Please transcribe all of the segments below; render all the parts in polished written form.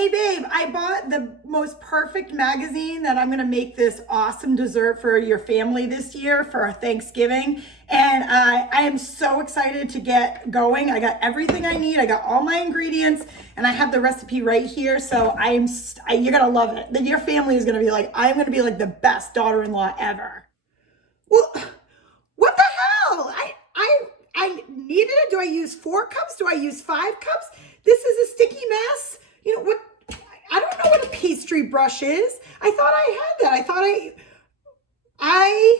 Hey babe, I bought the most perfect magazine that I'm gonna make this awesome dessert for your family this year for our Thanksgiving. And I am so excited to get going. I got everything I need. I got all my ingredients and I have the recipe right here. So you're gonna love it. Your family is gonna be like, I'm gonna be like the best daughter-in-law ever. Well, what the hell? I needed it. Do I use 4 cups? Do I use 5 cups? This is a sticky mess. You know what? I don't know what a pastry brush is. I thought I had that. I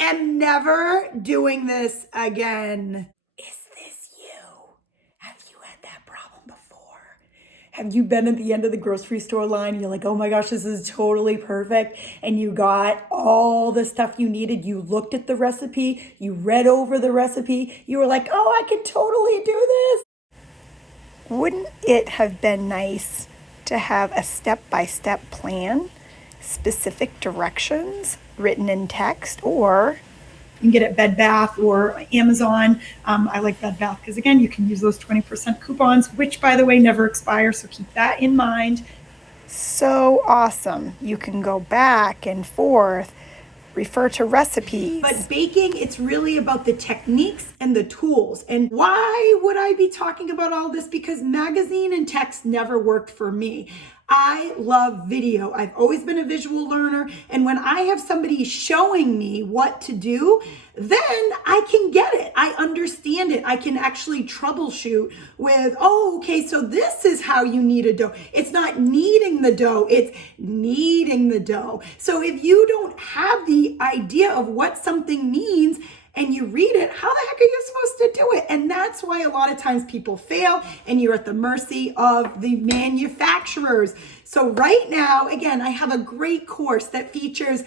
am never doing this again. Is this you? Have you had that problem before? Have you been at the end of the grocery store line and you're like, oh my gosh, this is totally perfect. And you got all the stuff you needed. You looked at the recipe, you read over the recipe. You were like, oh, I can totally do this. Wouldn't it have been nice to have a step-by-step plan, specific directions written in text, or you can get it at Bed Bath or Amazon. I like Bed Bath because, again, you can use those 20% coupons, which, by the way, never expire, so keep that in mind. So awesome. You can go back and forth, refer to recipes. But baking, it's really about the techniques and the tools. And why would I be talking about all this? Because magazine and text never worked for me. I love video. I've always been a visual learner. And when I have somebody showing me what to do, then I can get it. I understand it. I can actually troubleshoot with, oh, okay, so this is how you knead a dough. It's not kneading the dough, it's kneading the dough. So if you don't have the idea of what something means, and you read it, how the heck are you supposed to do it? And that's why a lot of times people fail and you're at the mercy of the manufacturers. So right now, again, I have a great course that features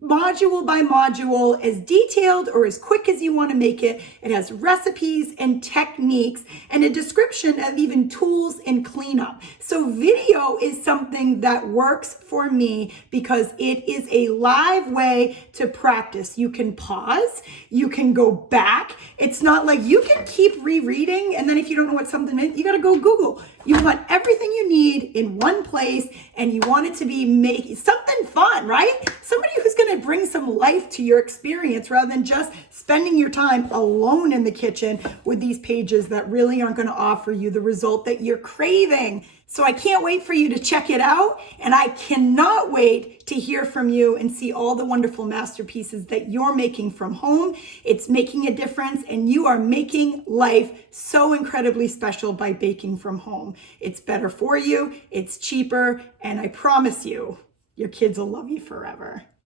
module by module, as detailed or as quick as you want to make it. It has recipes and techniques and a description of even tools and cleanup. So video is something that works for me because it is a live way to practice. You can pause, you can go back. It's not like you can keep rereading and then if you don't know what something is, you got to go Google. You want everything you need in one place and you want it to be making something fun, right? Somebody who's going to bring some life to your experience rather than just spending your time alone in the kitchen with these pages that really aren't going to offer you the result that you're craving. So I can't wait for you to check it out, and I cannot wait to hear from you and see all the wonderful masterpieces that you're making from home. It's making a difference, and you are making life so incredibly special by baking from home. It's better for you, it's cheaper, and I promise you, your kids will love you forever.